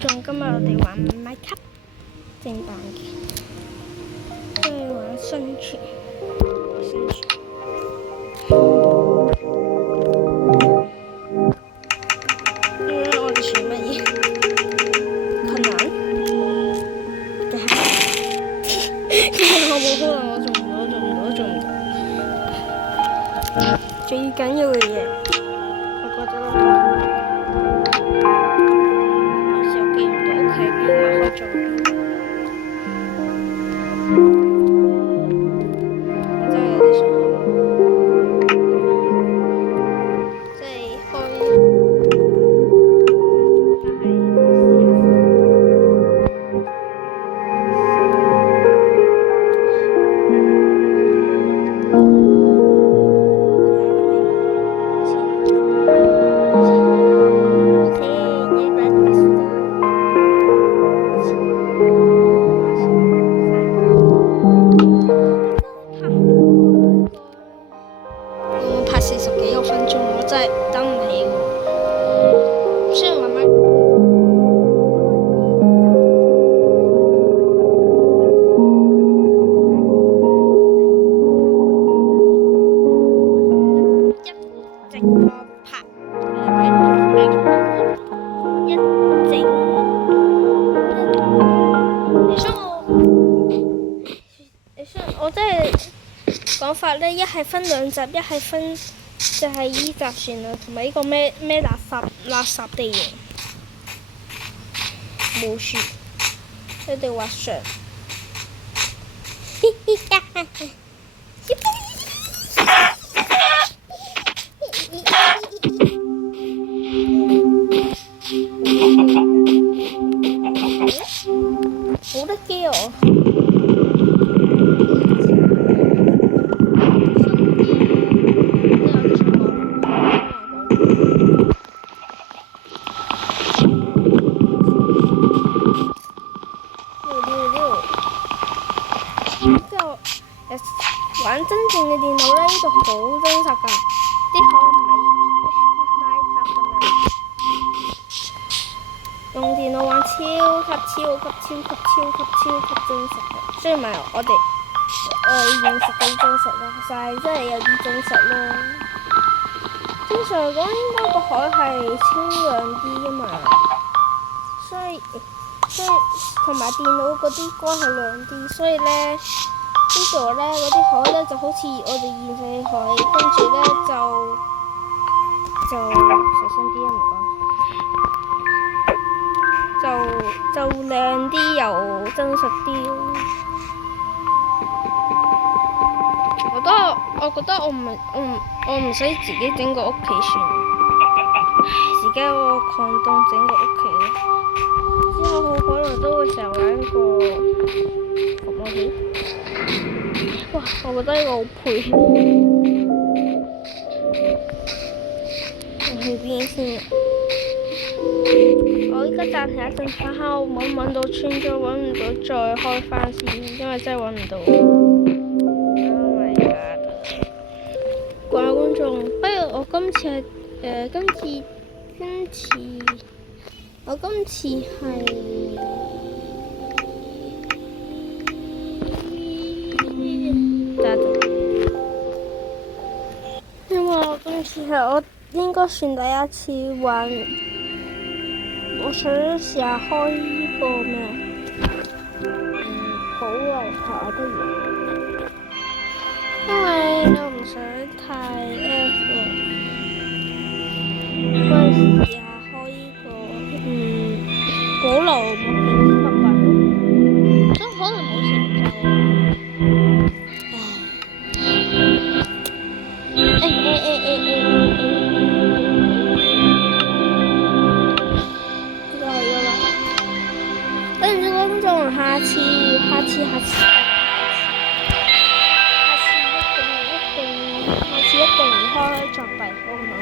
今日我哋玩米級正版嘅，即係玩生存。我哋選乜嘢？困難？我冇可能，我做唔到。最緊要嘅嘢，我覺得有時候記唔到屋企邊，咪開咗邊。我真係有啲想即係開，拍40幾個分鐘，我真係等唔起喎。雖然慢慢一直個拍，一整，你想我真係講法咧，一係分2集，一係分就係依集算啦，同埋呢個咩垃圾地形冇樹，一定畫上。好得機哦！玩真正嘅電腦咧，呢度好真實㗎，啲可唔係呢啲 Minecraft 咁樣。用電腦玩超級真實嘅，雖然唔係我哋現實咁真實啦，但係真係有啲真實咯。正常嚟講，應該個海係清亮啲㗎嘛，所以同埋電腦嗰啲光係亮啲，所以咧。呢度咧嗰啲海咧就好似我哋現實嘅海，跟住咧就細聲啲啊，唔該。就靚啲又真實啲。我覺得我唔使自己整個屋企算，自己有個礦洞整個屋企咯。之後可能都會成日玩一個服務器。哇！我覺得呢個好配。我去邊先？我依家暫停一陣，睇下我揾到村莊，揾唔到再開翻先，因為真係揾唔到。Oh my god！各位觀眾，不如我今次係我今次係。因為我今次係我應該算第一次玩，我想試下開呢個咩保留下的嘢，因為我唔想太 F 喎，不如試下開呢個保留物品，都可能冇成就。下次一定唔開作弊，好唔好？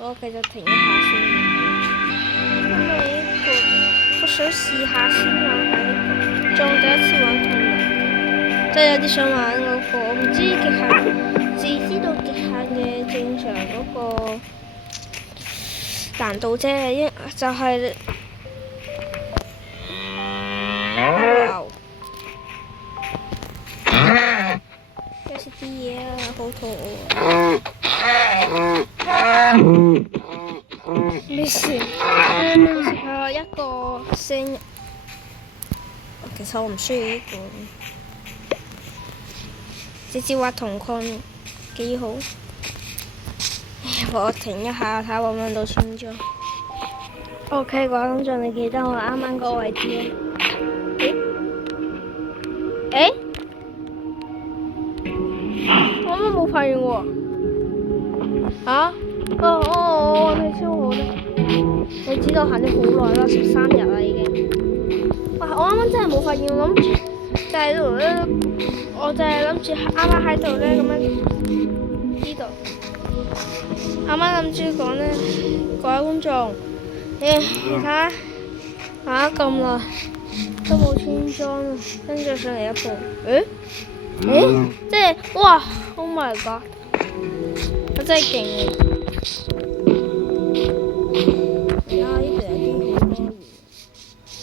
我繼續停一下先，因為我想試下先玩下呢個，仲第一次玩咁難，真係有啲想玩嗰個，我唔知極限，只知道極限嘅正常嗰個。難度啫，就係、加食啲嘢啊，好肚餓。咩事？我食下一個先。其實我唔需要呢、個。直接畫銅礦幾好。我停一下睇下揾唔揾到村莊。OK， 掛工匠，你記得我啱啱個位置啊？我啱啱冇發現喎。我運氣超好啫。你知道行咗好耐啦，13日啦已經。哇！我啱啱真係冇發現，我諗住就係度咧，我就係諗住啱啱喺度咧咁樣呢度。啱啱諗住講咧，各位觀眾，你睇下，行咗咁耐都冇村莊啦，跟住上嚟一半，即係哇 ！Oh my god！ 我真係勁啊！而家呢度有啲好多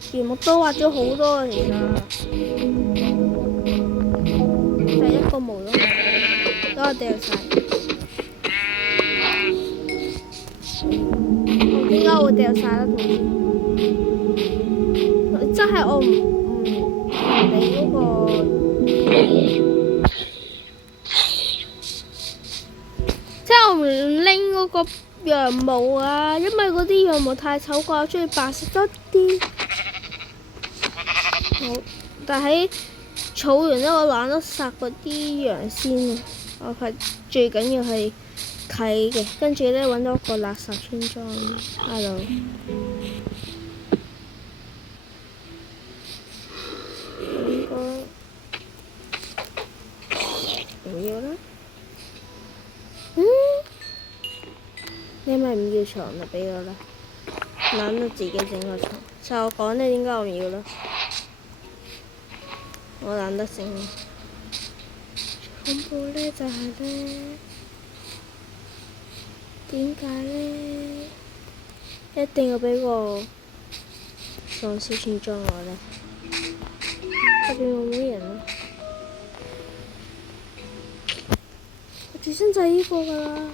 樹木都畫咗好多啊，其實，第一個冇咯，等我掉晒。點解會掉晒啦？同事，真係我唔理嗰個，即係我唔拎嗰個羊毛啊，因為嗰啲羊毛太醜怪，我中意白色多啲。好，但喺草原咧，我懶得殺嗰啲羊先啊！我係最緊要係睇嘅，跟住咧揾到個垃圾村莊。Hello， 應該唔要啦。你咪唔要床啦，俾我啦。懶得自己整個床，就我講你點解我唔要啦？我懶得整。最恐怖咧就係咧，點解咧一定要俾個喪屍村莊我咧？入邊冇冇人啊？我最新就係呢個㗎啦，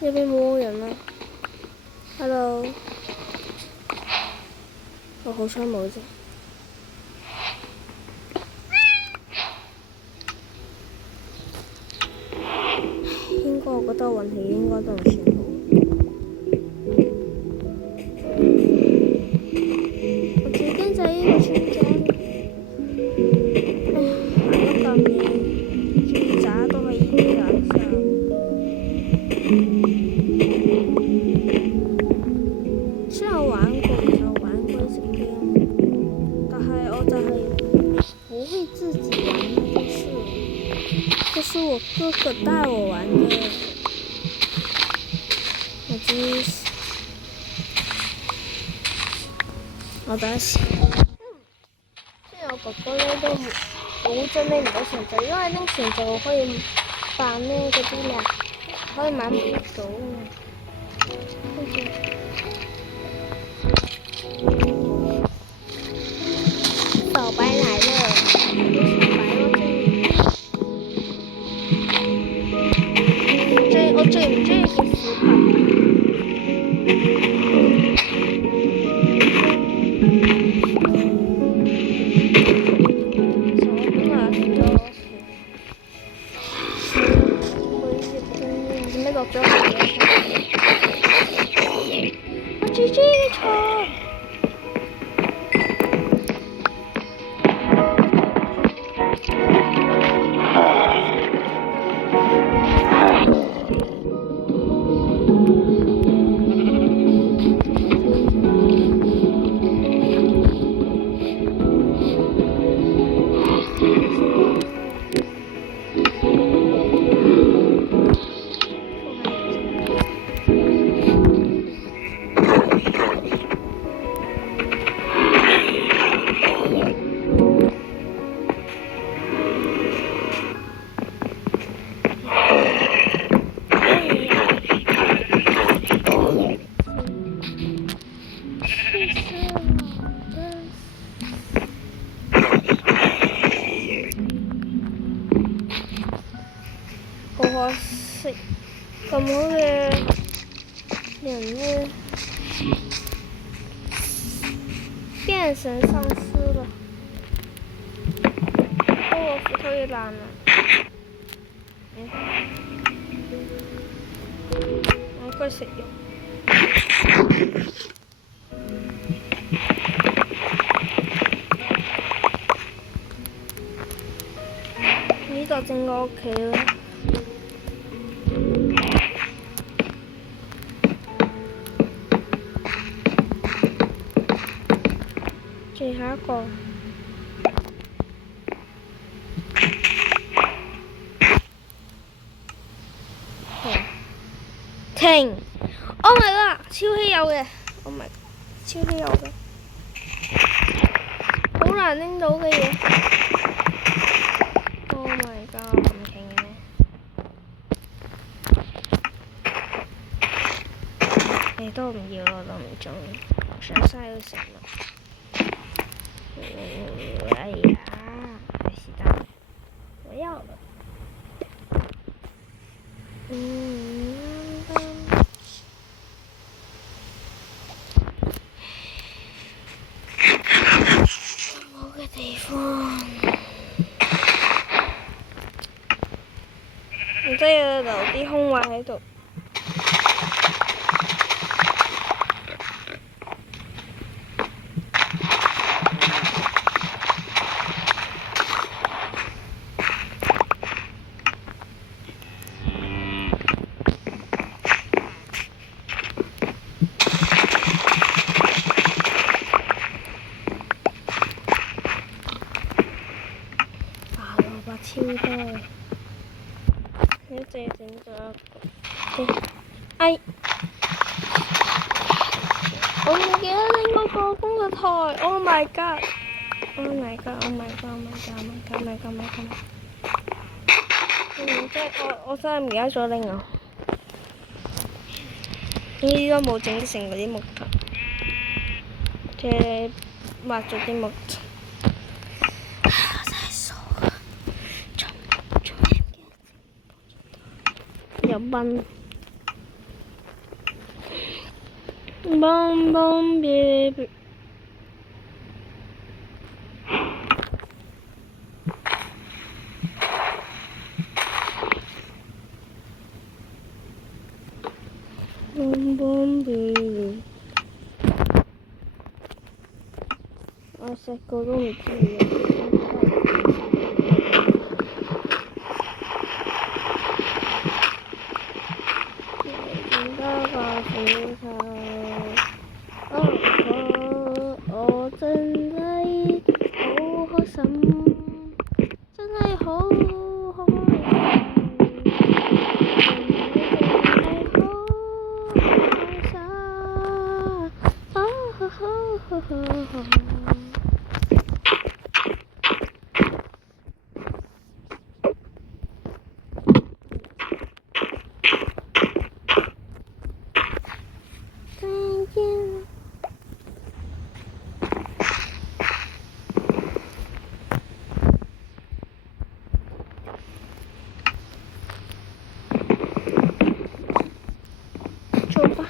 入邊冇人啊 ！Hello， 我好彩冇啫。我覺得運氣應該都唔算好。我最驚就係呢個村莊，行咗咁遠，最渣都係呢啲垃圾。雖然我玩過，其實我玩過一隻 game， 但係我就係不會自己玩的，就是我哥哥帶我玩嘅。我第一次，雖然我哥哥咧都好想拎唔到成就，因為拎成就可以扮咧嗰啲咩，可以買唔到啊。跟住手擺嚟啦，我最唔中意嘅小白。咁好嘅人呢，變成喪屍了。我斧頭也爛了。我快死了。呢度正我屋企啦。最後一個。停 ！Oh my god！超稀有嘅 ！Oh my god！超稀有嘅，好難拎到嘅嘢。Oh my god！咁勁嘅咩？你都唔要，我都唔中意，想嘥咗食物。哎呀，是但，我要了。冇嘅地方，我真係要留啲空位喺度。超多，一隻整咗一個。哎，我唔記得拎嗰個工作台。Oh my god！Oh my god！Oh my god！Oh my god！Oh my god！Oh my god！我真係唔記得咗拎啊！應該冇整成嗰啲木頭，即係抹咗啲木頭。蹦蹦蹦，baby。蹦蹦，baby。我食過都唔知嘅。我真係好開心，真係好開心。做吧。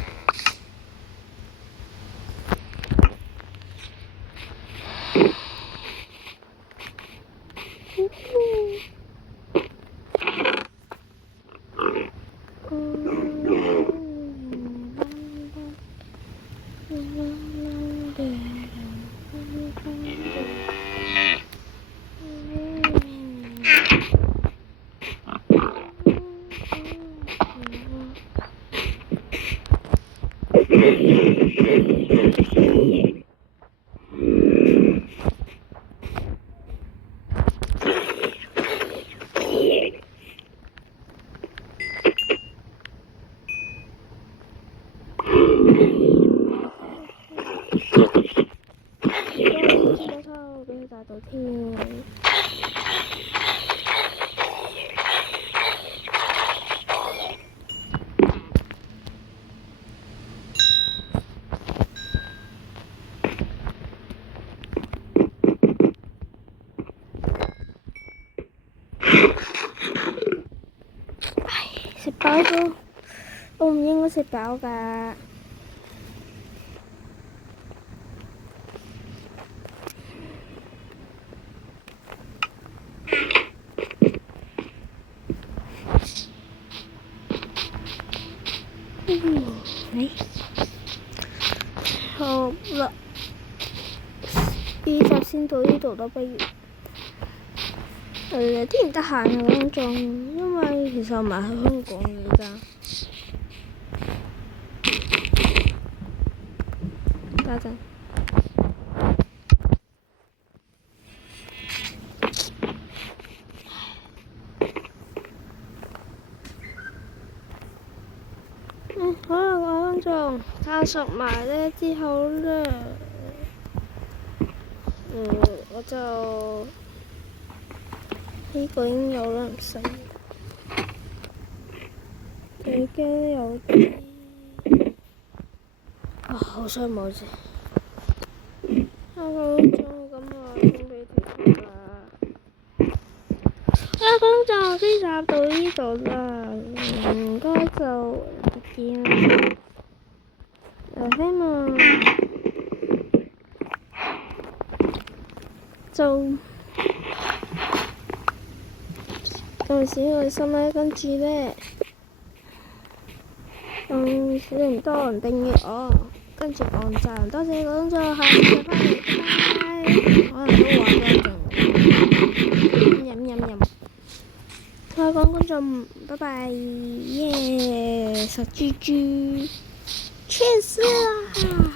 食飽咗。我唔應該食飽㗎。好啦，呢集先到呢度啦，不如。有啲唔得閒嘅觀眾，因為其實我唔係喺香港嘅而家。等陣。好啦，各位觀眾，探索埋呢之後呢，我就呢個已經有啦，唔使。已經有啲好想冇啫。觀眾咁我已經俾停啦。觀眾呢集到呢度啦，唔該就見啦。希望就到時愛心咧，跟住呢，小鈴鐺訂閱我，跟住按讚，多謝觀眾，下次再返嚟，拜拜。可能都話咗仲飲。各位觀眾，拜拜，耶！小豬豬，cheers 啦！